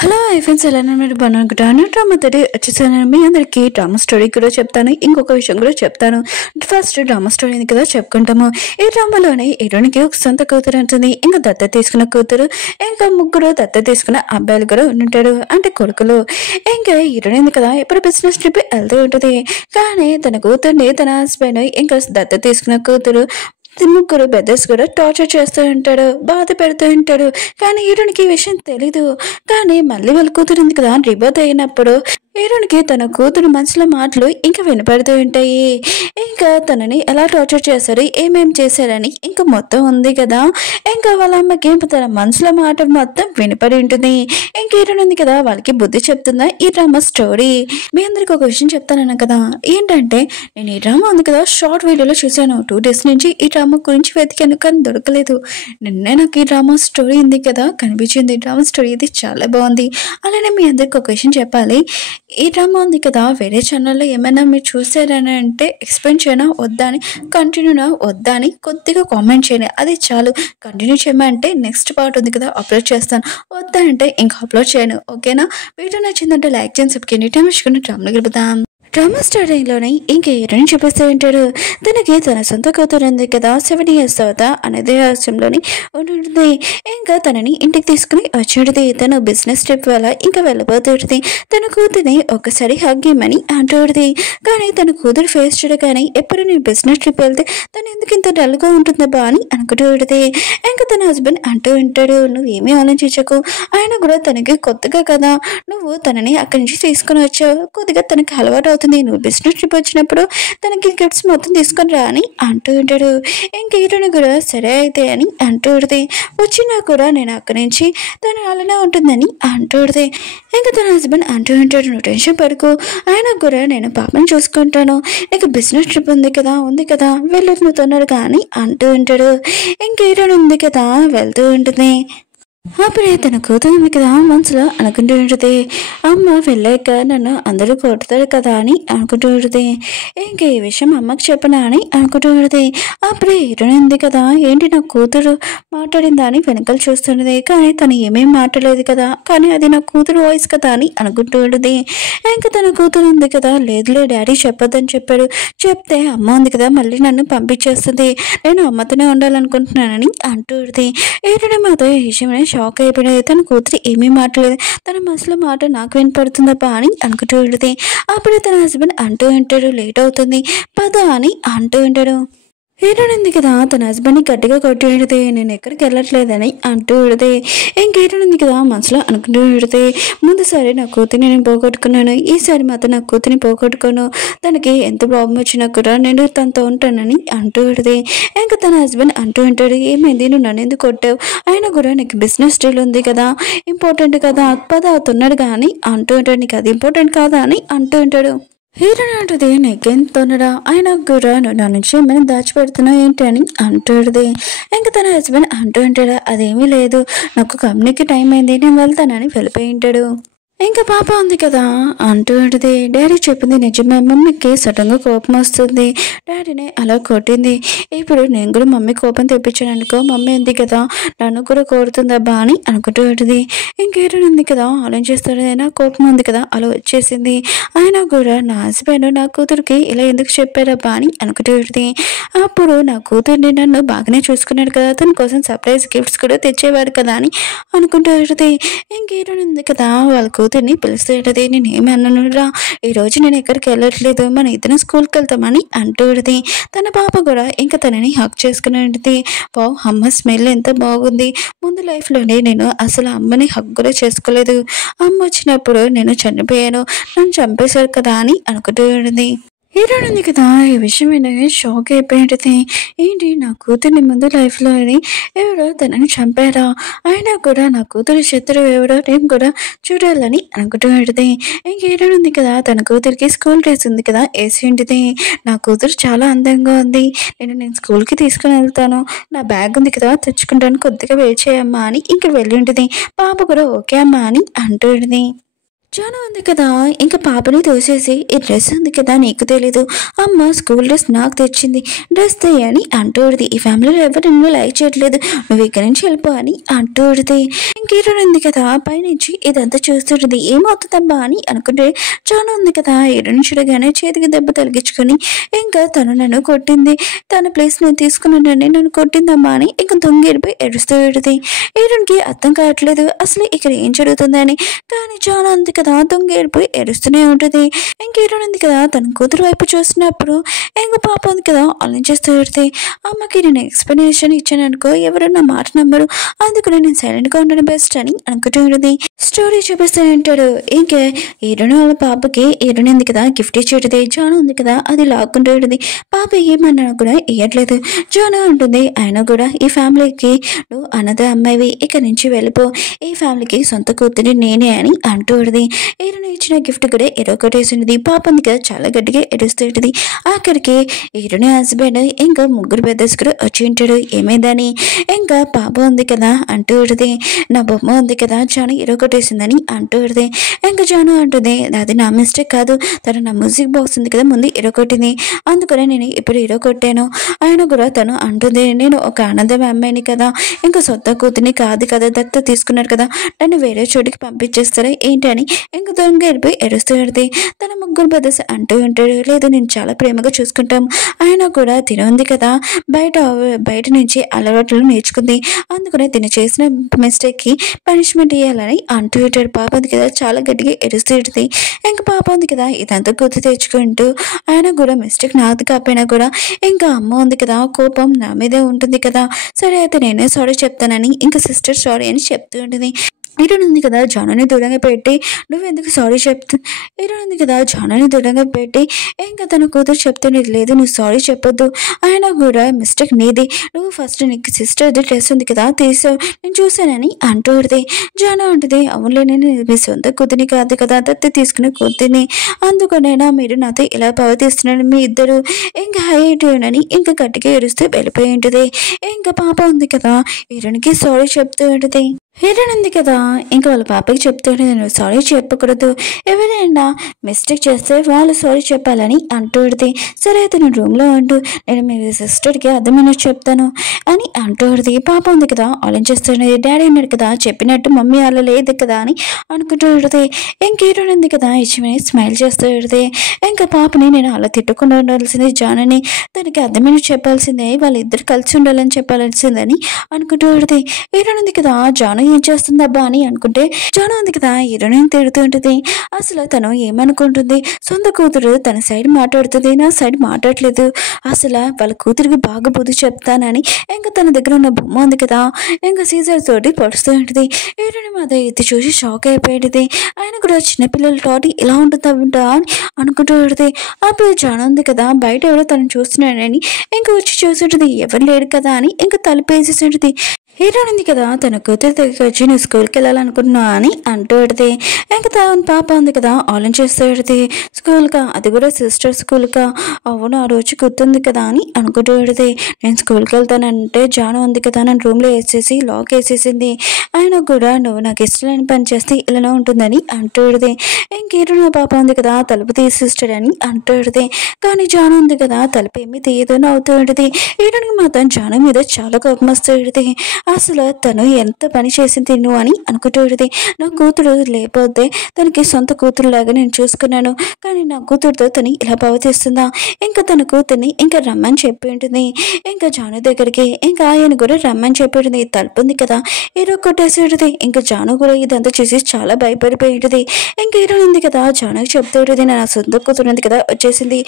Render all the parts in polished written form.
Hello friends, ఎలా మీరు బాగున్నాను. డ్రామా తోటి వచ్చేసాను. మీ అందరికీ డ్రామా స్టోరీ కూడా చెప్తాను, ఇంకొక విషయం కూడా చెప్తాను. ఫస్ట్ డ్రామా స్టోరీ ఉంది కదా చెప్పుకుంటాము. ఈ డ్రామాలోనే హీరోనికి ఒక సొంత కూతురు ఉంటుంది, ఇంకా దత్త తీసుకున్న కూతురు, ఇంకా ముగ్గురు దత్త తీసుకున్న అబ్బాయిలు కూడా ఉంటాడు, అంటే కొడుకులు. ఇంకా హీరోయిన్ ఉంది కదా ఎప్పుడు బిజినెస్ ట్రిప్ వెళ్తూ ఉంటుంది. కానీ తన కూతుర్ని తన హస్బెండ్ ఇంకా దత్త తీసుకున్న కూతురు ముగ్గురు బెదర్స్ కూడా టార్చర్ చేస్తూ ఉంటాడు, బాధ పెడుతూ ఉంటాడు. కానీ హీరోనికి ఈ విషయం తెలీదు. కానీ మళ్ళీ వాళ్ళ కూతురు ఉంది కదా రిబర్త్ అయినప్పుడు హీరోనికి తన కూతురు మనసులో మాటలు ఇంకా వినపడుతూ ఉంటాయి. ఇంకా తనని ఎలా టార్చర్ చేశారు, ఏమేం చేశారని ఇంకా మొత్తం ఉంది కదా. ఇంకా వాళ్ళ అమ్మకి తన మనసులో మాట మొత్తం వినపడి ఉంటుంది. ఇంకా హీరోయిన్ ఉంది కదా వాళ్ళకి బుద్ధి చెప్తుందా ఈ డ్రామా స్టోరీ. మీ అందరికి ఒక విషయం చెప్తానన్నా కదా, ఏంటంటే నేను ఈ డ్రామా ఉంది కదా షార్ట్ వీడియోలో చూశాను. 2 days నుంచి ఈ డ్రామా గురించి వెతికాను కానీ దొరకలేదు. నిన్నే నాకు ఈ డ్రామా స్టోరీ ఉంది కదా కనిపించింది. డ్రామా స్టోరీ ఇది చాలా బాగుంది. అలానే మీ అందరికి ఒక విషయం చెప్పాలి. ఈ డ్రామా ఉంది కదా వేరే ఛానల్లో ఏమైనా మీరు చూసారని అంటే ఎక్స్ప్లెయిన్ చేయనా వద్దా అని, కంటిన్యూనా వద్దా అని కొద్దిగా కామెంట్ చేయండి. అది చాలు. కంటిన్యూ చేయమంటే నెక్స్ట్ పార్ట్ ఉంది కదా అప్లోడ్ చేస్తాను, వద్దా అంటే ఇంకా అప్లోడ్ చేయను. ఓకేనా? వీడియో నచ్చిందంటే లైక్ చేయండి, సబ్స్క్రైబ్ టైం ఇచ్చుకుని డ్రామాలో గడుపుతాం. డ్రామా స్టార్టింగ్లోనే ఇంకా హీరోయిన్ చూపిస్తూ ఉంటాడు. తనకి తన సొంత కూతురు ఉంది కదా 7 years తర్వాత అనేది ఆశ్రమంలోని ఉంటుంది. ఇంకా తనని ఇంటికి తీసుకుని వచ్చేది. తను బిజినెస్ ట్రిప్ వల్ల ఇంకా వెళ్ళబోతుంది. తన కూతురిని ఒకసారి హగ్ ఇమ్మని అంటుంది. కానీ తన కూతురు ఫేస్ చూడగానే ఎప్పుడు నేను బిజినెస్ ట్రిప్ వెళ్తే తను ఎందుకు ఇంత డల్గా ఉంటుందబ్బా అని అనుకుంటూ ఉంటుంది. ఇంకా తన హస్బెండ్ అంటూ ఉంటాడు, నువ్వేమీ ఆలోచించకు, ఆయన కూడా తనకి కొత్తగా కదా, నువ్వు తనని అక్కడి నుంచి తీసుకుని వచ్చావు, కొద్దిగా తనకి అలవాటు అవుతుంది, నువ్వు బిజినెస్ ట్రిప్ వచ్చినప్పుడు తనకి గిఫ్ట్స్ మొత్తం తీసుకొని రా అని అంటూ ఉంటాడు. ఇంక హీరోని కూడా సరే అయితే అని అంటూ ఉంటుంది. వచ్చినా కూడా నేను అక్కడి నుంచి తను అలానే ఉంటుందని అంటూ ఉంటుంది. ఇంకా తన హస్బెండ్ అంటూ ఉంటాడు, నువ్వు టెన్షన్ పడుకో, ఆయన కూడా నేను పాపని చూసుకుంటాను, నీకు బిజినెస్ ట్రిప్ ఉంది కదా వెళ్ళుతున్నాడు కానీ అంటూ ఉంటాడు. ఇంక హీరోని ఉంది కదా వెళ్తూ ఉంటుంది. అప్పుడే తన కూతురు ఉంది కదా మనసులో అనుకుంటూ ఉంటుంది, అమ్మ వెళ్ళాక నన్ను అందరూ కొడతారు కదా అని అనుకుంటూ ఉంటుంది. ఇంకా ఈ విషయం అమ్మకి చెప్పనా అని అనుకుంటూ ఉంటుంది. అప్పుడే హీరోయిన్ ఉంది కదా, ఏంటి నా కూతురు మాట్లాడిందా అని వెనకాల చూస్తున్నది. కానీ తను ఏమేం మాట్లాడలేదు కదా, కానీ అది నా కూతురు వాయిస్ కదా అని అనుకుంటూ ఉంటుంది. ఇంకా తన కూతురు ఉంది కదా, లేదులే డాడీ చెప్పొద్దని చెప్పాడు, చెప్తే అమ్మ ఉంది కదా మళ్ళీ నన్ను పంపించేస్తుంది, నేను అమ్మతోనే ఉండాలనుకుంటున్నానని అంటూ ఉంటుంది. హీరోయిన్ మాతో ఈ విషయమే షాక్ అయిపోయాడు. తన కూతురు ఏమీ మాట్లాడలేదు, తన మనసులో మాట నాకు వినపడుతుందబ్బా అని అనుకుంటూ ఉంటుంది. అప్పుడే తన హస్బెండ్ అంటూ ఉంటాడు, లేట్ అవుతుంది పద అని అంటూ ఉంటాడు. హీరోయిన్ ఉంది కదా తన హస్బెండ్ని గట్టిగా కొట్టి పెడితే నేను ఎక్కడికి వెళ్ళట్లేదని అంటూ పెడితే ఇంక హీరోయిన్ ఉంది కదా మనసులో అనుకుంటూ పెడితే ముందుసారి నా కూతురిని నేను పోగొట్టుకున్నాను, ఈసారి మాత్రం నా కూతురిని పోగొట్టుకోను, తనకి ఎంత ప్రాబ్లం వచ్చినా కూడా నేను తనతో ఉంటానని అంటూ పెడితే ఇంకా తన హస్బెండ్ అంటూ ఉంటాడు, ఏమైంది నువ్వు నన్ను ఎందుకు కొట్టావు, అయినా కూడా నీకు బిజినెస్ డీల్ ఉంది కదా ఇంపార్టెంట్ కదా పద అవుతున్నాడు కానీ అంటూ ఉంటాడు, నీకు అది ఇంపార్టెంట్ కాదా అని అంటూ ఉంటాడు. హీరోయిన్ అంటుంది, నీకేం తొందరా, ఆయన కూడా నువ్వు నా నుంచి ఏమైనా దాచిపెడుతున్నావు ఏంటి అని అంటుంది. ఇంకా తన హస్బెండ్ అంటూ ఉంటాడు, అదేమీ లేదు, నాకు కంపెనీకి టైం అయింది నేను వెళ్తానని వెళ్ళిపోయి ఉంటాడు. ఇంకా పాప ఉంది కదా అంటూ ఉంటుంది, డాడీ చెప్పింది నిజమే, మమ్మీకి సడన్గా కోపం వస్తుంది, డాడీని అలా కొట్టింది, ఇప్పుడు నేను కూడా మమ్మీ కోపం తెప్పించాను అనుకో, మమ్మీ ఉంది కదా నన్ను కూడా కోరుతుందబ్బా అని అనుకుంటూ ఉంటుంది. ఇంకేదో ఉంది కదా ఆలోచిస్తాడు, అయినా కోపం ఉంది కదా అలా వచ్చేసింది, అయినా కూడా నా హస్బెండ్ నా కూతురికి ఇలా ఎందుకు చెప్పారబ్బా అని అనుకుంటూ ఉంటుంది. అప్పుడు నా కూతుర్ని నన్ను బాగానే చూసుకున్నాడు కదా, తన కోసం సర్ప్రైజ్ గిఫ్ట్స్ కూడా తెచ్చేవాడు కదా అని అనుకుంటూ ఉంటుంది. ఇంకేదో ఉంది కదా వాళ్ళ కూతుర్ని పిలుస్తూ ఉంటుంది, నేను ఏమి అన్నాను రా, ఈరోజు నేను ఎక్కడికి వెళ్ళట్లేదు, మన ఇద్దరం స్కూల్కి వెళ్తామని అంటూ ఉంటుంది. తన పాప కూడా ఇంకా తనని హక్ చేసుకుని ఉంటుంది. వావ్, అమ్మ స్మెల్ ఎంత బాగుంది, ముందు లైఫ్లోనే నేను అసలు అమ్మని హక్ కూడా చేసుకోలేదు, అమ్మ వచ్చినప్పుడు నేను చనిపోయాను, నన్ను చంపేశారు కదా అని అనుకుంటూ ఉంటుంది. హీరోయిన్ ఉంది కదా ఈ విషయం షాక్ అయిపోయింది, ఏంటి నా కూతుర్ని ముందు లైఫ్లోని ఎవరో తనని చంపారా, అయినా కూడా నా కూతురు శత్రువు ఎవరో నేను కూడా చూడాలని అనుకుంటూ ఉంటుంది. ఇంక హీరోయిన్ ఉంది కదా తన కూతురికి స్కూల్ డ్రెస్ ఉంది కదా వేసి ఉంటుంది, నా కూతురు చాలా అందంగా ఉంది, నేను స్కూల్కి తీసుకుని వెళ్తాను, నా బ్యాగ్ ఉంది కదా తెచ్చుకుంటాను, కొద్దిగా వెయిట్ చేయమ్మా అని ఇంక వెళ్ళి ఉంటుంది. పాప కూడా ఓకే అమ్మా అని అంటూ ఉంటుంది. చాలా ఉంది కదా ఇంకా పాపని తోసేసి ఈ డ్రెస్ ఉంది కదా నీకు తెలీదు అమ్మ స్కూల్ డ్రెస్ నాకు తెచ్చింది డ్రెస్ అని అంటూడిది ఈ ఫ్యామిలీలో ఎవరు నిన్ను లైక్ చేయట్లేదు నువ్వు ఇక్కడి నుంచి వెళ్ళిపో అని అంటూడిది ఇంకేటో ఉంది కదా పైనుంచి ఇదంతా చూస్తుంటుంది ఏమవుతుందమ్మా అని అనుకుంటే చాలా ఉంది కదా ఏడు చూడగానే చేతికి దెబ్బ తలిగించుకొని ఇంకా తను నన్ను కొట్టింది తన ప్లేస్ నేను తీసుకున్నానని నన్ను కొట్టిందమ్మా అని ఇంకా దొంగిరిపోయి ఏడుస్తూ ఏడుది ఏడునికి అర్థం కావట్లేదు అసలు ఇక్కడ ఏం జరుగుతుందని కానీ చాలా ఉంది కదా దొంగ ఏడిపోయి ఏడుస్తూనే ఉంటుంది ఇంకేటో ఉంది కదా తన కూతురు వైపు చూసినప్పుడు ఇంక పాప ఉంది కదా ఆలోచిస్తూ పెడితే అమ్మకి నేను ఎక్స్ప్లెనేషన్ ఇచ్చాను అనుకో ఎవరన్నా మాట నమ్మరు అందుకు నేను సైలెంట్గా ఉండడం బెస్ట్ అని అనుకుంటూ ఉంటుంది స్టోరీ చూపిస్తూ ఉంటాడు ఇంకే ఏడున వాళ్ళ పాపకి ఏడుని ఉంది కదా గిఫ్ట్ ఇచ్చేటది జాను ఉంది కదా అది లాక్కుంటూ ఉంటుంది పాప ఏమన్నా కూడా ఇవ్వట్లేదు జాను ఉంటుంది ఆయన కూడా ఈ ఫ్యామిలీకి నువ్వు అన్నద అమ్మాయివి ఇక్కడి నుంచి వెళ్ళిపో ఈ ఫ్యామిలీకి సొంత కూతురి నేనే అని అంటూ ఉంటుంది ఏడుని ఇచ్చిన గిఫ్ట్ కూడా ఎరొకటేసింది పాప ఉంది కదా చాలా గట్టిగా ఎడుస్తుంటుంది అక్కడికి ఏడుని హస్బెండ్ ఇంకా ముగ్గురు బ్రదర్స్ కూడా వచ్చి ఉంటాడు ఏమైందని ఇంకా పాప ఉంది కదా అంటూ ఉంటుంది నా బొమ్మ ఉంది కదా జాను ఎరొకటేసిందని అంటూ ఉంటుంది ఇంకా జాను అంటుంది అది నా మిస్టేక్ కాదు తను నా మ్యూజిక్ బాక్స్ ఉంది కదా ముందు ఎరగొట్టింది అందుకనే నేను ఇప్పుడు ఎరగొట్టాను ఆయన కూడా తను అంటుంది నేను ఒక ఆనందం అమ్మాయిని కదా ఇంకా సొంత కూతుని కాదు కదా దత్త తీసుకున్నారు కదా నన్ను వేరే చోటికి పంపించేస్తారా ఏంటని ఇంక దొంగ వెళ్ళిపోయి ఎడుస్తూ పెడితే తన ముగ్గురు బ్రదర్స్ అంటూ ఉంటాడు లేదు నేను చాలా ప్రేమగా చూసుకుంటాం ఆయన కూడా తినుంది కదా బయట నుంచి అలవాట్లు నేర్చుకుంది అందుకనే తిను చేసిన మిస్టేక్కి పనిష్మెంట్ ఇవ్వాలని అంటూ ఉంటాడు పాప ఉంది కదా చాలా గట్టిగా ఎడుస్తూ ఉంటుంది ఇంకా పాప ఉంది కదా ఇదంతా గుర్తు తెచ్చుకుంటూ ఆయన కూడా మిస్టేక్ నాది కాకపోయినా కూడా ఇంకా అమ్మ ఉంది కదా కోపం నా మీదే ఉంటుంది కదా సరే అయితే నేనే సారీ చెప్తానని ఇంకా సిస్టర్ సారీ అని చెప్తూ ఉంటుంది ఈరోజు ఉంది కదా జానుని దూరంగా పెట్టి నువ్వెందుకు సారీ ఈరోజు ఉంది కదా జానుని దూరంగా పెట్టి ఇంకా తన కూతురు చెప్తున్నది లేదు నువ్వు సారీ చెప్పొద్దు ఆయన కూడా మిస్టేక్ నీది నువ్వు ఫస్ట్ నీకు సిస్టర్ది డ్రెస్ ఉంది కదా తీసావు నేను చూసానని అంటూడిది జాను అంటుంది అవునులే నేను మీ సొంత కూతుని కాదు కదా దత్తి తీసుకునే కూతుని అందుకనైనా మీరు నాతో ఇలా ప్రవర్తిస్తున్నాను మీ ఇద్దరు ఇంకా హైటని ఇంకా గట్టిగా ఏడుస్తూ వెళ్ళిపోయి ఉంటుంది ఇంకా పాప ఉంది కదా ఈరోనికి సారీ చెప్తూ ఉంటుంది హీరోయిన్ ఉంది కదా ఇంకా వాళ్ళ పాపకి చెప్తుంటే నేను సారీ చెప్పకూడదు ఎవరైనా మిస్టేక్ చేస్తే వాళ్ళు సారీ చెప్పాలని అంటూడిది సరే అయితే నేను రూమ్లో అంటూ నేను మీ సిస్టర్కి అర్థమైన చెప్తాను అని అంటూడిది పాప ఉంది కదా ఆలోచిస్తున్నది డాడీ అన్నాడు కదా చెప్పినట్టు మమ్మీ అలా లేదు కదా అని అనుకుంటూ ఉంటుంది ఇంక హీరోయిన్ ఉంది కదా ఇచ్చిమని స్మైల్ చేస్తూ ఉంటుంది ఇంకా పాపని నేను అలా తిట్టకుండా ఉండాల్సింది జానని దానికి అర్థమైన చెప్పాల్సిందే వాళ్ళిద్దరు కలిసి ఉండాలని చెప్పాల్సిందని అనుకుంటూ ఉంటుంది హీరోయిన్ ఉంది కదా జాను ఏం చేస్తుందబ్బా అని అనుకుంటే జాను ఉంది కదా హీరోయిన్ తిడుతూ ఉంటుంది అసలు తను ఏమనుకుంటుంది సొంత కూతురు తన సైడ్ మాట్లాడుతుంది నా సైడ్ మాట్లాడలేదు అసలు వాళ్ళ కూతురికి బాగా బుద్ధి చెప్తానని ఇంకా తన దగ్గర ఉన్న బొమ్మ ఉంది కదా ఇంకా సీజర్ తోటి పడుస్తూ ఉంటుంది హీరోయిన్ మీద ఇది చూసి షాక్ అయిపోయేది ఆయన కూడా చిన్నపిల్లలతోటి ఇలా ఉంటుందా అని అనుకుంటూ ఉంటుంది అప్పుడు జాను ఉంది కదా బయట ఎవరో తను చూస్తున్నాడని ఇంకా వచ్చి చూస్తుంటుంది ఎవరు లేడు కదా అని ఇంకా తలుపేసేసింటుంది హీరోయిన్ ఉంది కదా తన కూతురు దగ్గరికి వచ్చి నువ్వు స్కూల్కి వెళ్ళాలనుకుంటున్నా అని అంటూ పెడితే ఇంకా తన పాప ఉంది కదా ఆలోచిస్తూ పెడితే స్కూల్కా అది కూడా సిస్టర్ స్కూల్కా అవును ఆ రోజు గుర్తుంది కదా అని అనుకుంటూ పెడితే నేను స్కూల్కి వెళ్తానంటే జాను ఉంది కదా నన్ను రూమ్లో వేసేసి లాక్ వేసేసింది ఆయన కూడా నువ్వు నాకు ఇష్టమైన పని చేస్తే ఇలానే ఉంటుందని అంటూ పెడితే ఇంకేదో పాప ఉంది కదా తలుపు తీసిస్టర్ అని అంటూ పెడితే కానీ జాను ఉంది కదా తలుపు ఏమీ తీయదు అవుతూ ఉంటుంది హీరోయిన్కి మాత్రం జాను మీద చాలా కోపం వస్తూ పెడితే అసలు తను ఎంత పని చేసింది నువ్వు అని అనుకుంటూ ఉంటుంది నా కూతురు లేకపోతే తనకి సొంత కూతురులాగా నేను చూసుకున్నాను కానీ నా కూతురుతో తను ఇలా ప్రవర్తిస్తుందా ఇంకా తన కూతుర్ని ఇంకా రమ్మని చెప్పి ఉంటుంది ఇంకా జాను దగ్గరికి ఇంకా ఆయన కూడా రమ్మని చెప్పి ఉంటుంది తలుపు ఉంది కదా హీరో కొట్టేసి ఉంటుంది ఇంకా జాను కూడా ఇదంతా చూసి చాలా భయపడిపోయి ఉంటుంది ఇంకా హీరో ఉంది కదా జానుకి చెప్తూ ఉంటుంది నా సొంత కూతురు ఉంది కదా వచ్చేసింది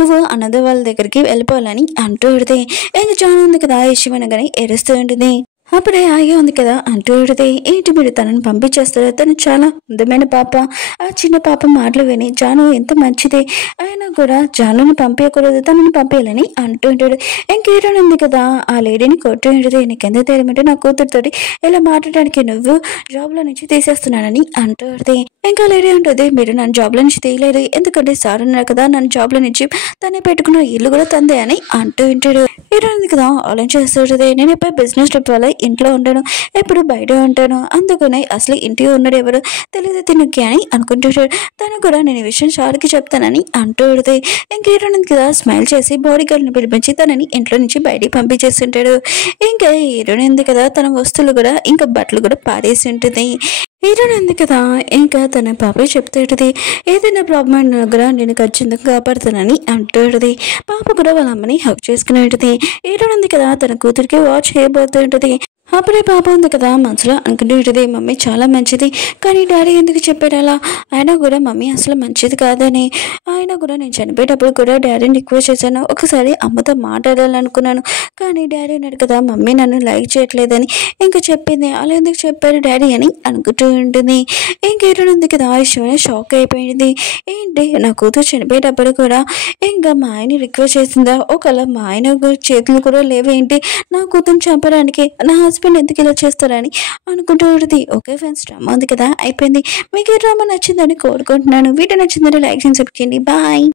నువ్వు అన్నద వాళ్ళ దగ్గరికి వెళ్ళిపోవాలని అంటూ ఉంటుంది ఇంకా జాను ఉంది కదా ఇష్టమైనగానే ఏడుస్తూ ఉంటుంది అప్పుడే ఆగే ఉంది కదా అంటూ ఉంటుంది ఏంటి మీరు తనని పంపించేస్తారో తను చాలా అందమైన పాప ఆ చిన్న పాప మాటలు విని జాను ఎంత మంచిది ఆయన కూడా జానుని పంపించకూడదు తనని పంపించాలని అంటూ ఉంటాడు ఇంకేటో ఉంది కదా ఆ లేడీని కొట్టు ఉంటుంది నీకెందుకు తెలియమంటే నా కూతురుతోటి ఇలా మాట్లాడడానికి నువ్వు జాబ్లో నుంచి తీసేస్తున్నానని అంటూ ఉంటుంది ఇంకా లేడీ అంటుంది, మీరు నన్ను జాబ్లో నుంచి తీయలేదు, ఎందుకంటే సార్ అన్నారు కదా నన్ను జాబ్లో నుంచి తనే పెట్టుకున్న ఇల్లు కూడా తందే అని అంటూ ఉంటాడు. హీరోయిన్ కదా ఆలోచిస్తుంటది, నేను ఎప్పుడు బిజినెస్ ట్రిప్ వల్ల ఇంట్లో ఉండను, ఎప్పుడు బయట ఉంటాను, అందుకనే అసలు ఇంటికి ఉన్నాడు ఎవరు తెలియదు తినకి అని అనుకుంటుంటాడు. తను కూడా నేను ఈ విషయం షార్కి చెప్తానని అంటూ ఉంటుంది. ఇంక హీరోయిన్ కదా స్మైల్ చేసి బాడీ గార్డ్ని పిలిపించి తనని ఇంట్లో నుంచి బయటికి పంపించేస్తుంటాడు. ఇంకా హీరోయిన్ ఉంది కదా తన వస్తువులు కూడా ఇంకా బట్టలు కూడా పారేసి ఉంటుంది. హీరోయిన్ ఉంది కదా ఇంకా తన పాప చెప్తుంటది, ఏదైనా ప్రాబ్లం అయినా కూడా నేను ఖచ్చితంగా కాపాడుతానని అంటుంటది. పాప కూడా వాళ్ళ అమ్మని హక్ చేసుకుని ఉంటుంది. హీరోయిన్ ఉంది కదా తన కూతురికి వాచ్ చేయబోతుంటది. అప్పుడే పాప ఉంది కదా మనసులో అనుకుంటూ ఉంటుంది, మమ్మీ చాలా మంచిది, కానీ డాడీ ఎందుకు చెప్పాడు అలా, అయినా కూడా మమ్మీ అసలు మంచిది కాదని, అయినా కూడా నేను చనిపోయేటప్పుడు కూడా డాడీని రిక్వెస్ట్ చేశాను, ఒకసారి అమ్మతో మాట్లాడాలనుకున్నాను, కానీ డాడీ అన్నాడు కదా మమ్మీ నన్ను లైక్ చేయట్లేదని ఇంకా చెప్పింది, అలా ఎందుకు చెప్పారు డాడీ అని అనుకుంటూ ఉంటుంది. ఇంకేటో ఉంది కదా విషయమే షాక్ అయిపోయింది. ఏంటి నా కూతురు చనిపోయేటప్పుడు కూడా ఇంకా మా ఆయన్ని రిక్వెస్ట్ చేసిందా, ఒకవేళ మా ఆయన చేతులు కూడా లేవేంటి నా కూతురు చంపడానికి, నా హస్బెండ్ ఎందుకు ఇలా చేస్తారని అనుకుంటూ ఉంటుంది. ఓకే ఫ్రెండ్స్, డ్రామా ఉంది కదా అయిపోయింది. మీకు ఈ డ్రామా నచ్చిందని కోరుకుంటున్నాను. వీడియో నచ్చిందని లైక్ చేయండి, సబ్స్క్రైబ్ చేయండి. బాయ్.